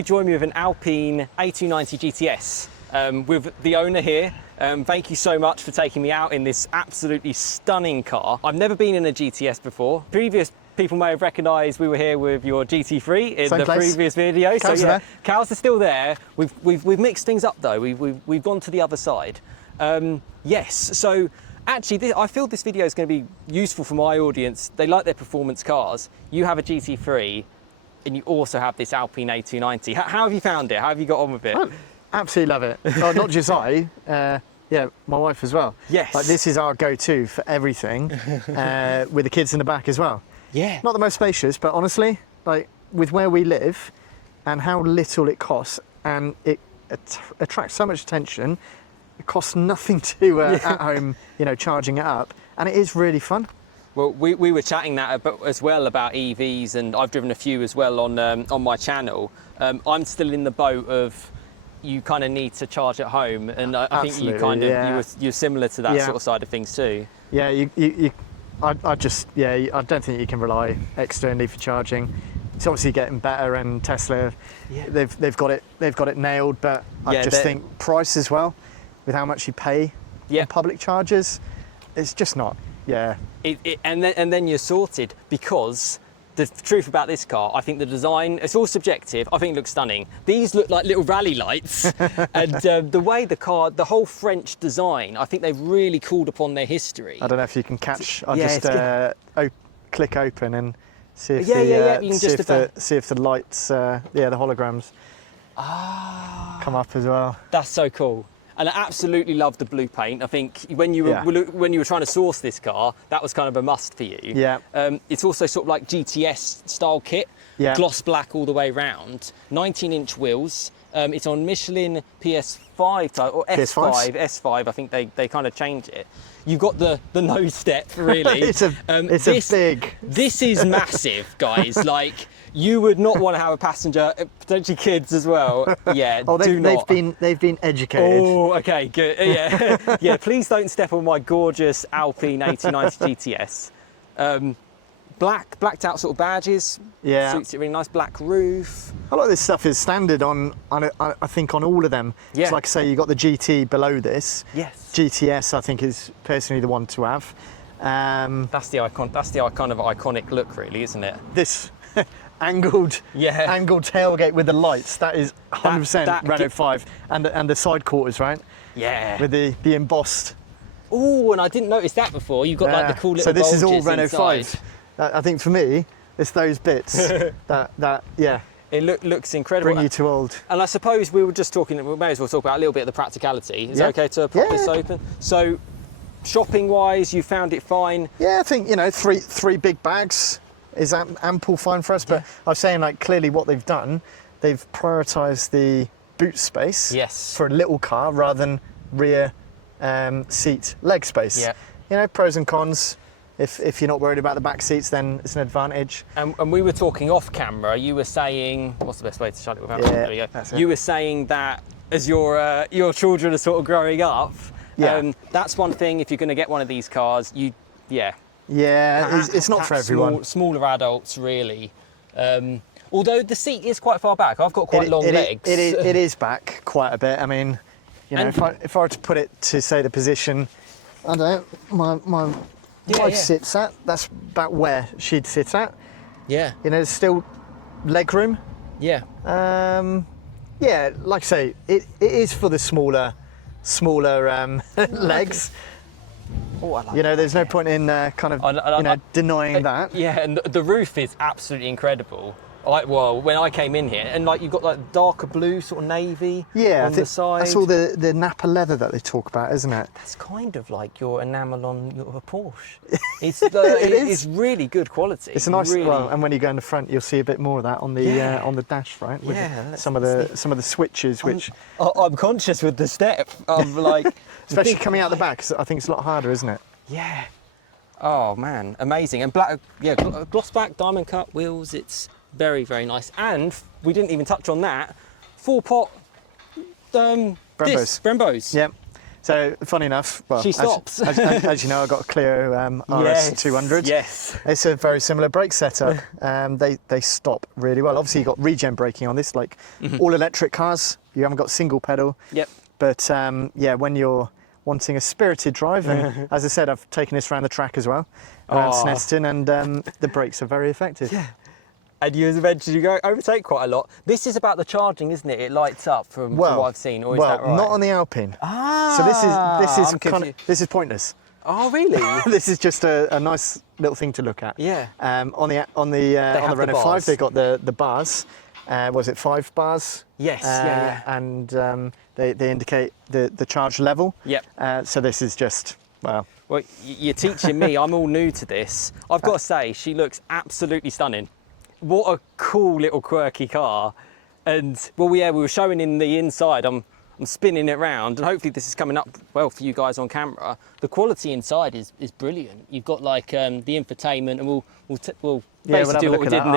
you joined me with an Alpine A290 GTS with the owner here. Thank you so much for taking me out in this absolutely stunning car. I've never been in a GTS before. Previous people may have recognised we were here with your GT3 in the previous video. Cows so yeah, cows are still there. We've mixed things up though. We've gone to the other side. Yes, so actually I feel this video is going to be useful for my audience. They like their performance cars. You have a GT3 and you also have this Alpine A290. How have you found it? How have you got on with it? I absolutely love it. Well, not just yeah, my wife as well. Yes. Like, this is our go-to for everything, with the kids in the back as well. Yeah. Not the most spacious, but honestly, like with where we live and how little it costs, and it attracts so much attention. It costs nothing to at home, you know, charging it up, and it is really fun. Well, we were chatting that as well about EVs, and I've driven a few as well on my channel. I'm still in the boat of you kind of need to charge at home, and I think you kind of you're similar to that sort of side of things too. Yeah, I don't think you can rely externally for charging. It's obviously getting better, and Tesla, they've got it nailed. But I just think price as well, with how much you pay on public charges, it's just not. Yeah. And then you're sorted, because the truth about this car, I think the design, it's all subjective. I think it looks stunning. These look like little rally lights. And the way the car, the whole French design, I think they've really called upon their history. I don't know if you can catch. I'll just click open and see if see if the lights, the holograms come up as well. That's so cool. And I absolutely love the blue paint. I think when you were trying to source this car, that was kind of a must for you. Yeah. It's also sort of like GTS style kit, gloss black all the way round, 19-inch wheels. It's on Michelin PS5 type, or S5. I think they kind of changed it. You've got the nose step, really. It's big. This is massive, guys. Like, you would not want to have a passenger, potentially kids as well. Yeah, they've been educated. Oh, okay, good. Yeah, yeah. Please don't step on my gorgeous Alpine A290 GTS. Blacked out sort of badges. Yeah, suits it really nice. Black roof. A lot of this stuff is standard on I think on all of them. Yeah. So like I say, you got the GT below this. Yes. GTS I think is personally the one to have. That's the icon. That's the kind of iconic look, really, isn't it? This. Angled tailgate with the lights. That is 100% Renault 5, and the side quarters, right? Yeah. With the embossed. Oh, and I didn't notice that before. You've got like the cool little. So this is all Renault inside. 5. I think for me, it's those bits that It looks incredible. Bring you to old. And I suppose we were just talking. We may as well talk about a little bit of the practicality. Is it okay to pop this open? So, shopping-wise, you found it fine? Yeah, I think three big bags is ample fine for us, but I was saying, like, clearly what they've done, they've prioritised the boot space for a little car rather than rear seat leg space. Yeah. You know, pros and cons. If you're not worried about the back seats, then it's an advantage. And we were talking off camera. You were saying, what's the best way to shut it without? There we go. That's it. You were saying that as your children are sort of growing up, that's one thing. If you're going to get one of these cars, it's not for everyone. Smaller adults, really. Although the seat is quite far back. I've got quite long legs. It is back quite a bit. I mean, you know, if I were to put it to, say, the position, I don't know, my wife sits at, that's about where she'd sit at. Yeah. You know, there's still leg room. Yeah. Yeah, like I say, it is for the smaller legs. Oh, I like you know, there's no point in denying that. Yeah, and the roof is absolutely incredible. When I came in here, and like you've got like darker blue, sort of navy on the side. That's all the Napa leather that they talk about, isn't it? That's kind of like your enamel on a Porsche. It's really good quality. It's a nice, and when you go in the front, you'll see a bit more of that on the dash, right? With some of the switches, which I'm conscious with the step. I'm like, especially coming out the back, 'cause I think it's a lot harder, isn't it? Yeah. Oh man, amazing. And black, gloss back, diamond cut wheels. It's very, very nice. And we didn't even touch on that. 4-pot Brembos. Brembos. Yeah. So funny enough, well, She stops. as you know, I've got a Clio RS 200. Yes. It's a very similar brake setup. They stop really well. Obviously, you've got regen braking on this, like all electric cars. You haven't got single pedal. Yep. But yeah, when you're wanting a spirited drive, and as I said, I've taken this around the track as well, around Snetterton, and the brakes are very effective. Yeah. And you eventually go overtake quite a lot. This is about the charging, isn't it? It lights up from what I've seen, or is that right? Not on the Alpine. Ah. So this is pointless. Oh, really? This is just a nice little thing to look at. Yeah. On the Renault 5, they got the bars. Was it 5 bars? Yes. Yeah. And they indicate the charge level. Yep. So this is just, well. Well, you're teaching me. I'm all new to this. I've got to say, she looks absolutely stunning. What a cool little quirky car. And well, yeah, we were showing in the inside. I'm spinning it round, and hopefully this is coming up well for you guys on camera. The quality inside is brilliant. You've got like the infotainment, and we'll basically do what we did in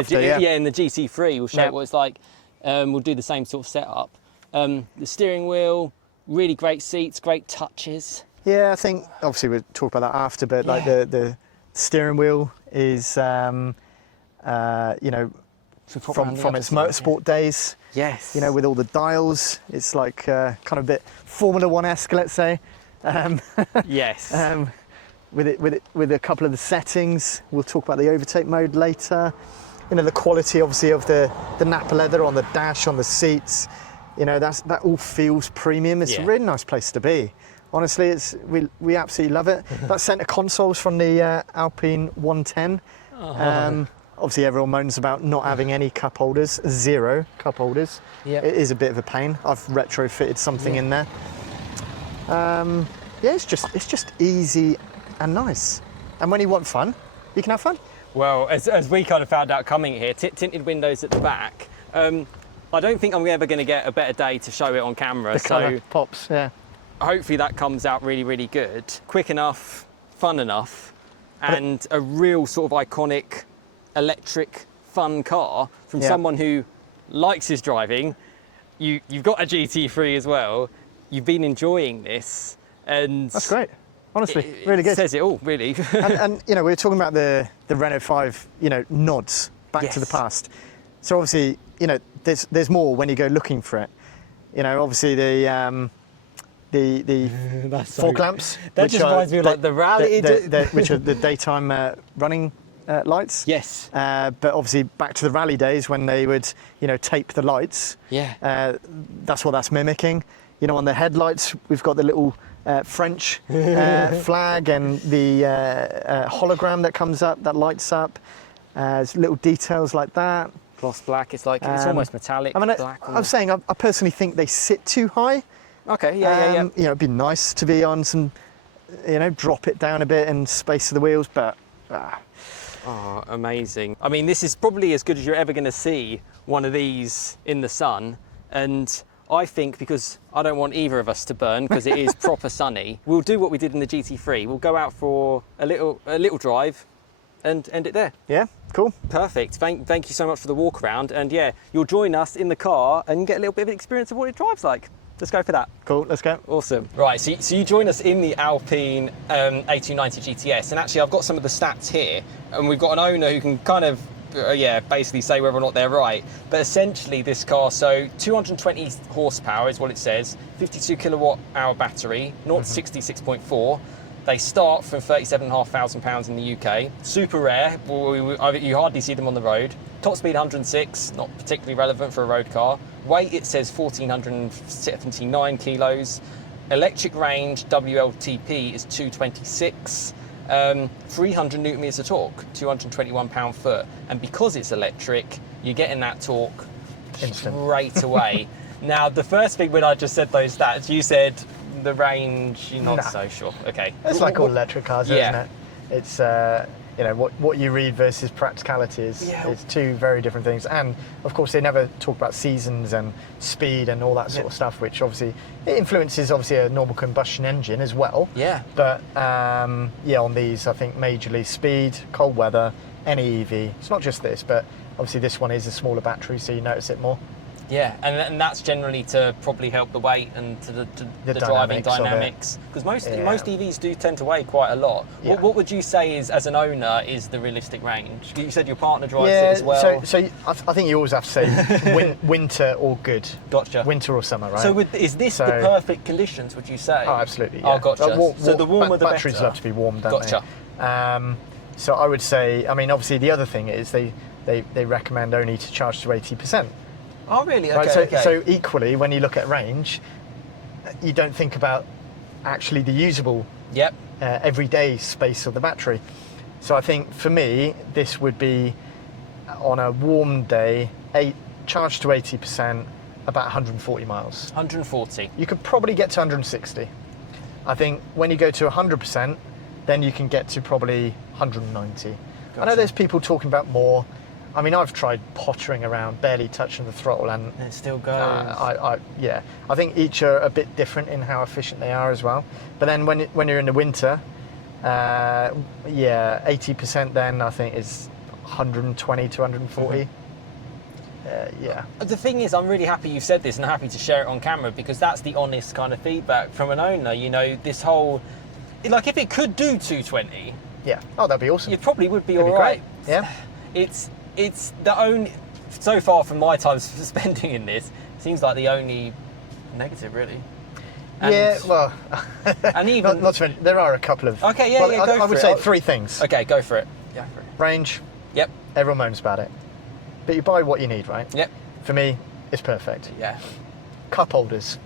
the GT3. We'll show what it's like. We'll do the same sort of setup. The steering wheel, really great seats, great touches. Yeah, I think obviously we'll talk about that after, but like the steering wheel is, you know, from its motorsport days. Yes. You know, with all the dials, it's like kind of a bit Formula 1-esque, let's say. Yes. With a couple of the settings, we'll talk about the overtake mode later. You know, the quality obviously of the Nappa leather on the dash, on the seats. You know, that all feels premium. It's a really nice place to be. Honestly, we absolutely love it. That centre console's from the Alpine 110. Obviously, everyone moans about not having any cup holders, 0 cup holders. It is a bit of a pain. I've retrofitted something in there. Yeah, it's just easy and nice. And when you want fun, you can have fun. Well, as we kind of found out coming here, tinted windows at the back. I don't think I'm ever going to get a better day to show it on camera. The colour pops, yeah. Hopefully that comes out really, really good. Quick enough, fun enough, and a real sort of iconic electric fun car from someone who likes his driving. You've got a GT3 as well. You've been enjoying this, and that's great. Honestly, really good. Says it all, really. and you know, we were talking about the Renault 5, you know, nods back to the past. So obviously, you know, there's more when you go looking for it. You know, obviously the fog lamps. That just reminds me of like the rally, which are the daytime running lights. Yes. But obviously back to the rally days when they would, you know, tape the lights. Yeah. That's what that's mimicking. You know, on the headlights, we've got the little French flag and the hologram that comes up, that lights up. There's little details like that. Gloss black, it's like, it's almost metallic. I mean, black. I'm saying, I personally think they sit too high. Okay, yeah. You know, it'd be nice to be on some, you know, drop it down a bit and space of the wheels, but... Oh, amazing. I mean, this is probably as good as you're ever going to see one of these in the sun. And I think, because I don't want either of us to burn, because it is proper sunny, we'll do what we did in the GT3. We'll go out for a little drive and end it there. Yeah, cool. Perfect. Thank you so much for the walk around. And yeah, you'll join us in the car and get a little bit of experience of what it drives like. Let's go for that. Cool, let's go. Awesome. Right, so you join us in the Alpine A290 GTS, and actually I've got some of the stats here, and we've got an owner who can kind of, basically say whether or not they're right. But essentially this car, so 220 horsepower is what it says, 52 kilowatt hour battery, 0 to 66.4. They start from £37,500 in the UK. Super rare, you hardly see them on the road. Top speed 106, not particularly relevant for a road car. Weight, it says 1,479 kilos. Electric range, WLTP, is 226. 300 newton meters of torque, 221 pound-foot. And because it's electric, you're getting that torque straight away. Now, the first thing when I just said those stats, you said the range, you're not so sure. Okay. It's like all electric cars, isn't it? It's, you know, what you read versus practicality is two very different things. And of course, they never talk about seasons and speed and all that sort of stuff, which obviously it influences obviously a normal combustion engine as well. Yeah. But on these, I think majorly speed, cold weather, any EV. It's not just this, but obviously this one is a smaller battery, so you notice it more. Yeah, and that's generally to probably help the weight and to the driving dynamics. Because most EVs do tend to weigh quite a lot. Yeah. What would you say is, as an owner, is the realistic range? You said your partner drives it as well. So I think you always have to say winter or good. Gotcha. Winter or summer, right? So is this the perfect conditions, would you say? Oh, absolutely. Yeah. Oh, gotcha. So the warmer the better. Batteries love to be warm, don't gotcha. they? So I would say, I mean, obviously the other thing is they recommend only to charge to 80%. Oh, really? Okay, right? So equally, when you look at range, you don't think about actually the usable everyday space of the battery. So I think for me, this would be on a warm day, charged to 80%, about 140 miles. 140. You could probably get to 160. I think when you go to 100%, then you can get to probably 190. Gotcha. I know there's people talking about more. I mean, I've tried pottering around, barely touching the throttle, and it still goes. I think each are a bit different in how efficient they are as well. But then when you're in the winter, 80% then I think is 120 to 140. The thing is, I'm really happy you've said this and happy to share it on camera, because that's the honest kind of feedback from an owner. You know, this whole, like, if it could do 220, that'd be awesome. It probably would be It'd all right. Great. Yeah, it's the only, so far from my time spending in this, seems like the only negative, really. And, well, and even not to mention, there are a couple of. Okay, go for it. I would say 3 things. Okay, go for it. Yeah. Range. Yep. Everyone moans about it, but you buy what you need, right? Yep. For me, it's perfect. Yeah. Cup holders.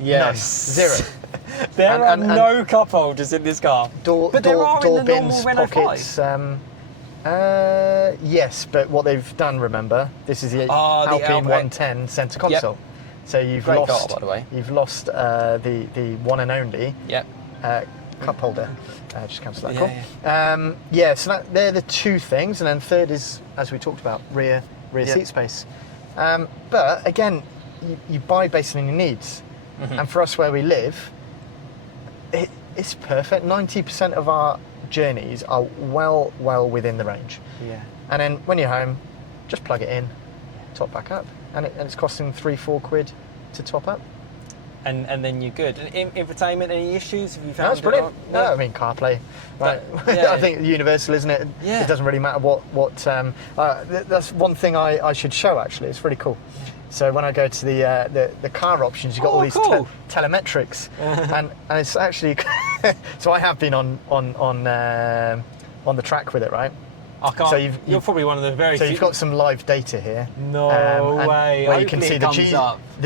Yes. None. 0. There are no cup holders in this car. But there are in the bins, normal Renault pockets. 5. Yes, but what they've done, remember, this is the Alpine 110 centre console. Yep. So you've Great lost, car, by the way. You've lost the one and only cup holder. Just cancel that call. Yeah. So they're the 2 things, and then third is, as we talked about, rear seat space. But again, you buy based on your needs, and for us where we live, it's perfect. 90% of our journeys are well within the range. Yeah. And then when you're home, just plug it in, top back up, and it's costing £3-4 to top up. And then you're good. And infotainment, any issues? Have you found? That's brilliant. No, I mean CarPlay. Right. I think universal, isn't it? Yeah. It doesn't really matter what. That's one thing I should show actually. It's really cool. So when I go to the car options, you've got all these telemetrics, and it's actually. So I have been on the track with it, right? I can't. So you're probably one of the very. So you've got some live data here. No way. Where you can see the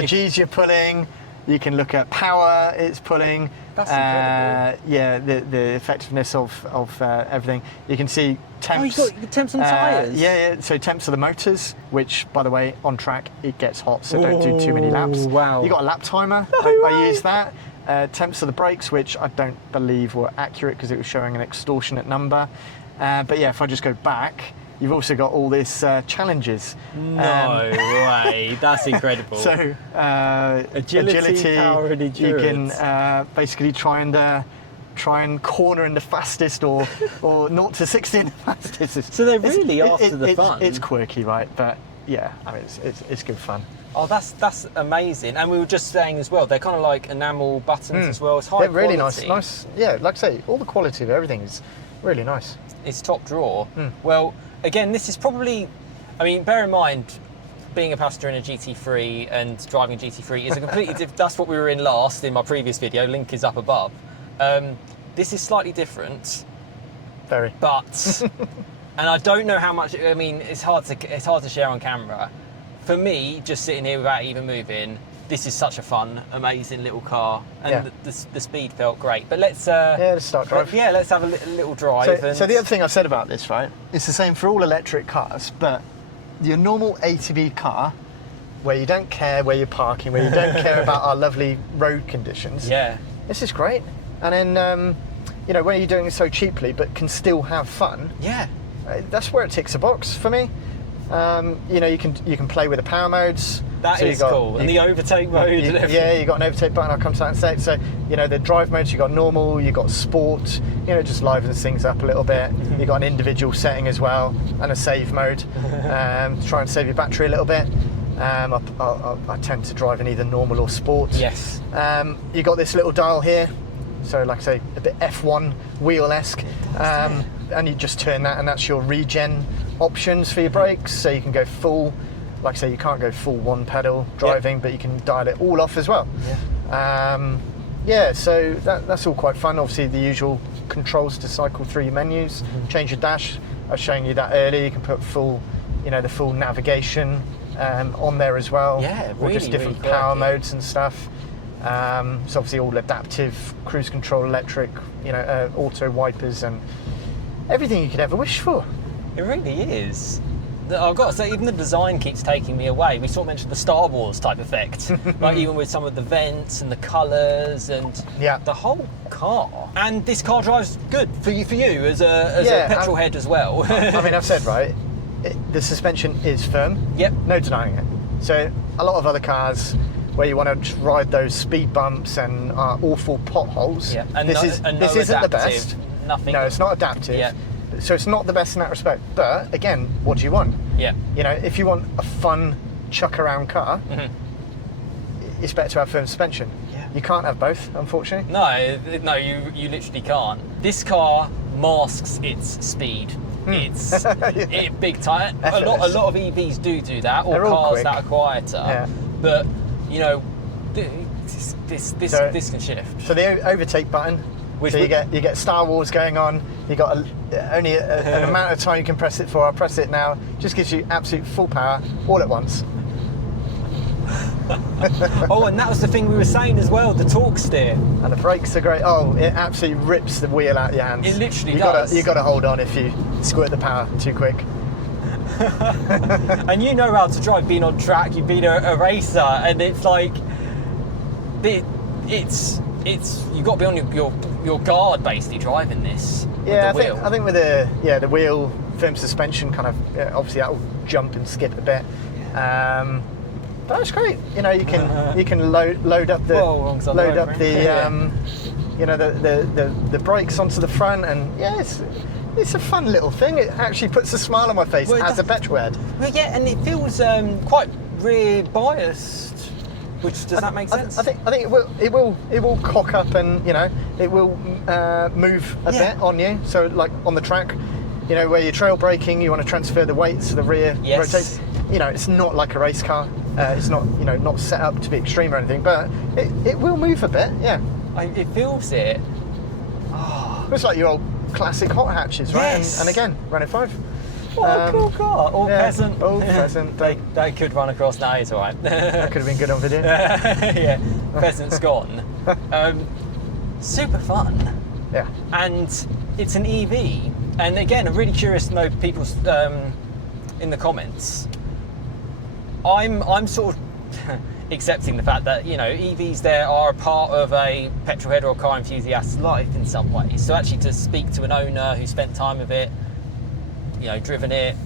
G's you're pulling. You can look at power it's pulling. That's incredible. Yeah, the effectiveness of everything. You can see temps. Oh, you've got temps on tyres? Yeah. So temps of the motors, which, by the way, on track, it gets hot, so don't do too many laps. Wow. You got a lap timer. No I use that. Temps of the brakes, which I don't believe were accurate because it was showing an extortionate number. But yeah, if I just go back, you've also got all this challenges. No way, that's incredible. So agility, power and endurance. You can basically try and corner in the fastest or 0 to 60 in the fastest. So they're really after the fun. It's quirky, right? But yeah, I mean, it's good fun. Oh, that's amazing. And we were just saying as well, they're kind of like enamel buttons as well. It's high quality. They're really nice. Yeah, like I say, all the quality of everything is really nice. It's top drawer. Well, again, this is probably, I mean, bear in mind, being a passenger in a GT3 and driving a GT3 is a completely different, that's what we were in last in my previous video, link is up above. This is slightly different. Very. But, and I don't know how much, I mean, it's hard to share on camera. For me, just sitting here without even moving, this is such a fun, amazing little car, and the speed felt great. But let's let's start drive. Yeah, let's have a little drive. So the other thing I said about this, right, it's the same for all electric cars, but your normal A to B car, where you don't care where you're parking, where you don't care about our lovely road conditions. Yeah, this is great. And then when you're doing it so cheaply, but can still have fun. Yeah, that's where it ticks a box for me. You can play with the power modes. That is cool. And the overtake mode and everything. Yeah, you've got an overtake button, I'll come to that in a sec. So, the drive modes, you've got normal, you've got sport, just livens things up a little bit. You've got an individual setting as well, and a save mode, to try and save your battery a little bit. I tend to drive in either normal or sport. Yes. You got this little dial here, so like I say, a bit F1 wheel-esque, and you just turn that, and that's your regen options for your brakes. So you can go full, like I say, you can't go full one pedal driving, but you can dial it all off as well. So that's all quite fun. Obviously the usual controls to cycle through your menus, change your dash. I was showing you that earlier. You can put full, the full navigation on there as well, or just different power modes and stuff. So obviously all adaptive, cruise control, electric, auto wipers, and everything you could ever wish for. It really is. I've got to say, even the design keeps taking me away. We sort of mentioned the Star Wars type effect, like even with some of the vents and the colours and the whole car. And this car drives good for you as a petrol head as well. I mean, I've said, right, the suspension is firm. Yep. No denying it. So a lot of other cars where you want to ride those speed bumps and awful potholes, and this isn't the best. Nothing. No, it's not adaptive. Yeah. So it's not the best in that respect. But again, what do you want? Yeah. If you want a fun chuck around car, it's better to have firm suspension. Yeah. You can't have both, unfortunately. No, you literally can't. This car masks its speed. It's big time. A lot of EVs do that, or They're cars that are quieter. Yeah. But this can shift. So the overtake button. So you get Star Wars going on. You got only an amount of time you can press it for. I'll press it now. Just gives you absolute full power all at once. And that was the thing we were saying as well. The torque steer. And the brakes are great. Oh, it absolutely rips the wheel out of your hands. It literally does. You got to hold on if you squirt the power too quick. And you know how to drive. Being on track, you've been a racer, and it's like it's you've got to be on your guard basically driving this. Yeah, with the wheel. I think with the wheel, firm suspension, kind of obviously that will jump and skip a bit. But it's great. You can load up the brakes onto the front, and it's a fun little thing. It actually puts a smile on my face as a petrol head. Well, yeah, and it feels quite rear biased. Does that make sense? I think it will cock up, and it will move a bit on you. So like on the track, where you're trail braking, you want to transfer the weight so the rear rotates. It's not like a race car. It's not not set up to be extreme or anything, but it will move a bit. Yeah. It feels it. It's like your old classic hot hatches, right? Yes. And again, Renault 5. What a cool car. All present. All present. They could run across now, it's alright. That could have been good on video. Yeah, present's gone. Super fun. Yeah. And it's an EV. And again, I'm really curious to know people's in the comments. I'm sort of accepting the fact that EVs there are a part of a petrolhead or a car enthusiast's life in some ways. So actually to speak to an owner who spent time with it, driven it,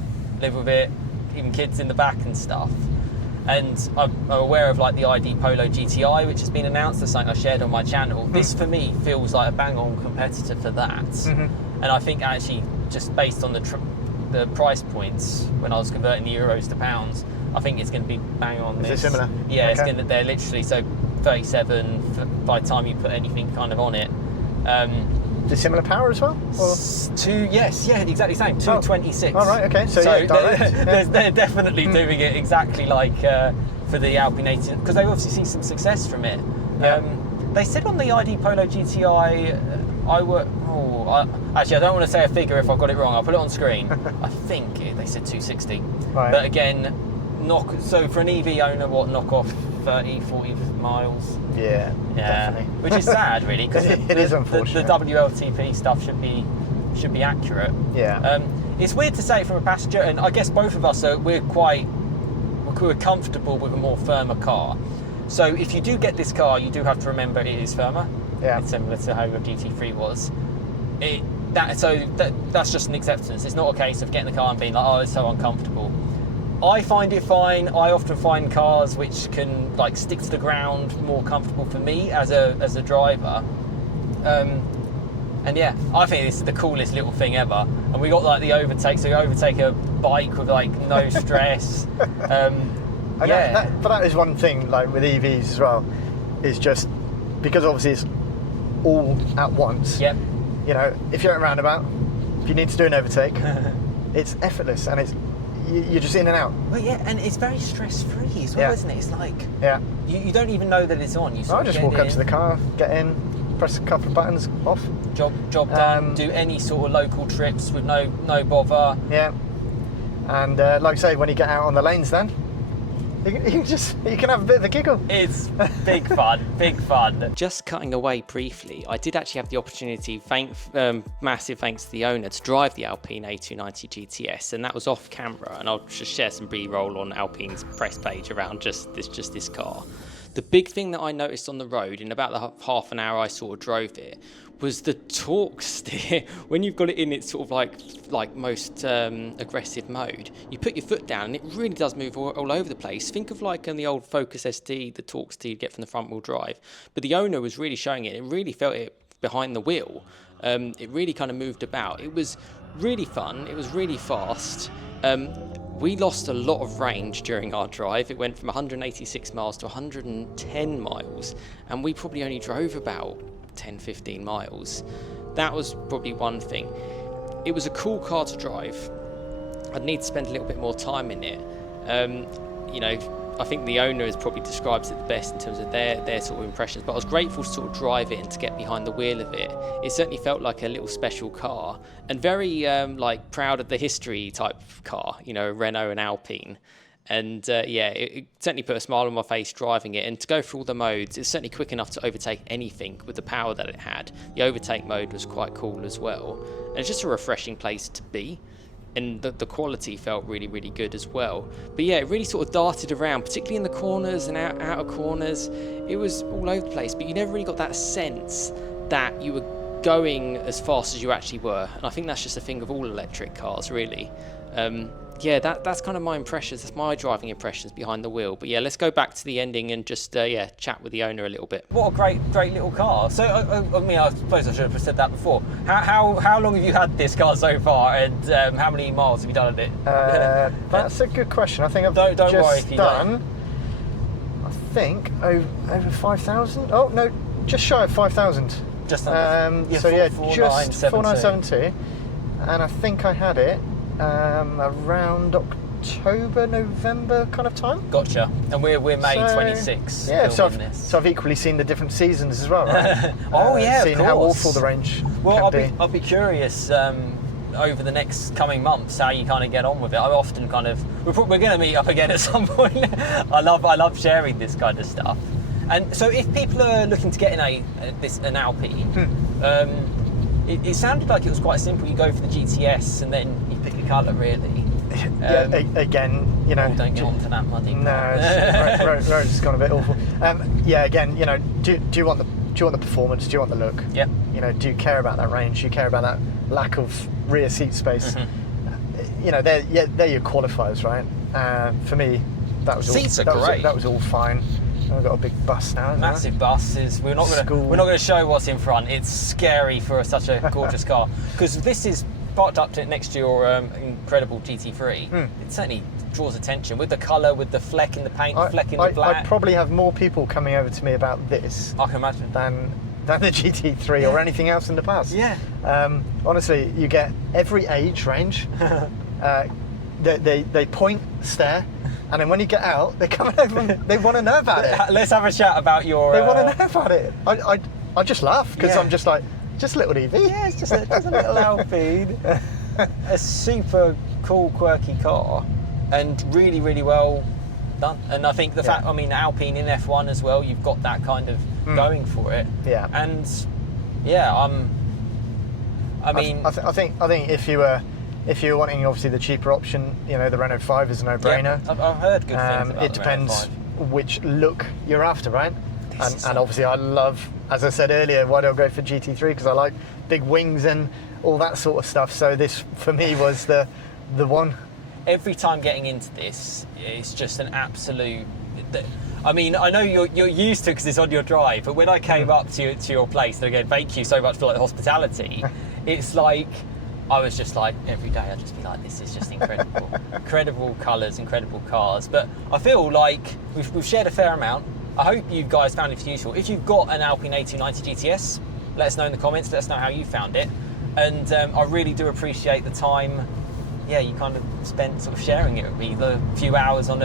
live with it, even kids in the back and stuff. And I'm aware of like the ID Polo GTI, which has been announced. That's something I shared on my channel. This for me feels like a bang-on competitor for that. And I think actually just based on the price points when I was converting the euros to pounds, I think it's going to be bang on. Is it similar? Yeah, okay. They're literally 37 by the time you put anything kind of on it. The similar power as well? Exactly same. 226. Oh, right, okay. So yeah, they're definitely doing it exactly like for the Alpine A290, because they obviously see some success from it. Yeah. They said on the ID Polo GTI, actually I don't want to say a figure if I've got it wrong. I'll put it on screen. I think they said 260. Right. But again, so for an EV owner, knock off 30, 40 miles. Yeah, definitely. Which is sad, really, because it is unfortunate. The WLTP stuff should be accurate. Yeah. It's weird to say it from a passenger, and I guess both of us we're comfortable with a more firmer car. So if you do get this car, you do have to remember it is firmer. Yeah. It's similar to how your GT3 was. That's just an acceptance. It's not a case of getting the car and being like, oh, it's so uncomfortable. I find it fine. I often find cars which can like stick to the ground more comfortable for me as a driver. And yeah, I think this is the coolest little thing ever. And we got like the overtake, so you overtake a bike with like no stress. And Yeah. but that is one thing, like with EVs as well, is just because obviously it's all at once. Yep. You know, if you're at a roundabout, if you need to do an overtake, it's effortless and you're just in and out. Well, yeah, and it's very stress-free as well, isn't it? It's like you don't even know that it's on. You I'll just walk up to the car, get in, press a couple of buttons, off. Job done. Do any sort of local trips with no bother. Yeah. And like I say, when you get out on the lanes, then you can have a bit of a giggle. It's big fun, big fun. Just cutting away briefly, I did actually have the opportunity, massive thanks to the owner, to drive the Alpine A290 GTS, and that was off camera, and I'll just share some B-roll on Alpine's press page around just this car. The big thing that I noticed on the road in about the half an hour I sort of drove it was the torque steer. When you've got it in its sort of like most aggressive mode, you put your foot down and it really does move all over the place. Think of like in the old Focus ST, the torque steer you get from the front wheel drive. But the owner was really showing it. It really felt it behind the wheel. It really kind of moved about. It was really fun. It was really fast. We lost a lot of range during our drive. It went from 186 miles to 110 miles, and we probably only drove about 10-15 miles. That was probably one thing. It was a cool car to drive. I'd need to spend a little bit more time in it. You know, I think the owner probably describes it the best in terms of their sort of impressions, but I was grateful to sort of drive it and to get behind the wheel of it. It certainly felt like a little special car, and very like proud of the history type car, you know, Renault and Alpine. And it certainly put a smile on my face driving it. And to go through all the modes, it's certainly quick enough to overtake anything with the power that it had. The overtake mode was quite cool as well. And it's just a refreshing place to be. And the quality felt really, really good as well. But yeah, it really sort of darted around, particularly in the corners and outer corners. It was all over the place, but you never really got that sense that you were going as fast as you actually were. And I think that's just a thing of all electric cars, really. That's kind of my impressions. That's my driving impressions behind the wheel. But yeah, let's go back to the ending and just chat with the owner a little bit. What a great little car. So I suppose I should have said that before. How long have you had this car so far, and how many miles have you done on it? That's a good question. I think I've don't just worry if you done. don't. I think over 5,000. Oh no, just shy of 5,000. Just under. Just 4972, and I think I had it around October, November kind of time. Gotcha. And we're May 26. Yeah, so I've equally seen the different seasons as well, right? Seen how awful the range can be. I'll be curious over the next coming months how you kind of get on with it. I often kind of we're going to meet up again at some point. I love sharing this kind of stuff. And so if people are looking to get in an Alpine, it sounded like it was quite simple. You go for the GTS and then you pick a colour, really. Again, you know. Don't get onto that muddy. No, road's gone a bit awful. Again, you know, do you want the performance? Do you want the look? Yeah. You know, do you care about that range? Do you care about that lack of rear seat space? Mm-hmm. You know, they're your qualifiers, right? For me, that was seats all. Great. That was all fine. I've got a big bus now. Massive buses. We're not going to show what's in front. It's scary for such a gorgeous car, because this is parked up next to your incredible GT3. It certainly draws attention with the colour, with the fleck in the paint, the fleck in the black. I'd probably have more people coming over to me about this. I can imagine. Than the GT3 or anything else in the past. Yeah. Honestly, you get every age range. They point, stare. And then when you get out, they're coming over and they want to know about it. Let's have a chat about your... They want to know about it. I just laugh because I'm just like, just a little EV. Yeah, it's just a little Alpine. A super cool, quirky car, and really, really well done. And I think the fact, Alpine in F1 as well, you've got that kind of going for it. Yeah. And I think if you were wanting obviously the cheaper option, you know, the Renault 5 is a no-brainer. Yeah, I've heard good things about it depends which look you're after, right? And obviously I love, as I said earlier, why do I go for GT3? Because I like big wings and all that sort of stuff. So this, for me, was the one. Every time getting into this, it's just an absolute... I mean, I know you're used to it because it's on your drive, but when I came up to your place, and again, thank you so much for the hospitality, it's like... I was just like, every day I'd just be like, this is just incredible. Incredible colours, incredible cars. But I feel like we've shared a fair amount. I hope you guys found it useful. If you've got an Alpine A290 GTS, let us know in the comments, let us know how you found it. And I really do appreciate the time, you kind of spent sort of sharing it with me, the few hours on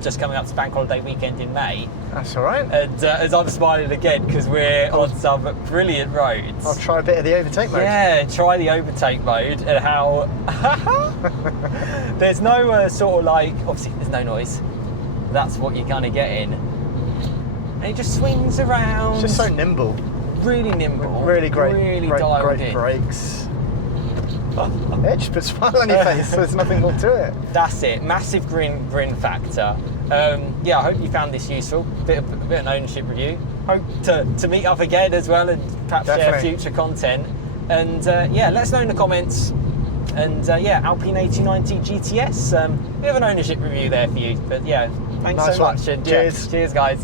just coming up to bank holiday weekend in May. That's all right. And as I'm smiling again, because we're on some brilliant roads. I'll try a bit of the overtake mode. Yeah, try the overtake mode and how there's no sort of like, obviously there's no noise. That's what you're gonna get in. And it just swings around. It's just so nimble. Really nimble. Really great. Really great, dialed great in. brakes. Yeah, just put a smile on your face. There's nothing more to it. That's it. Massive grin factor. I hope you found this useful. Bit of an ownership review. Hope to meet up again as well and perhaps share future content. And let us know in the comments. And Alpine A290 GTS. We have an ownership review there for you. But thanks Nice so one. much. And Cheers. Cheers, guys.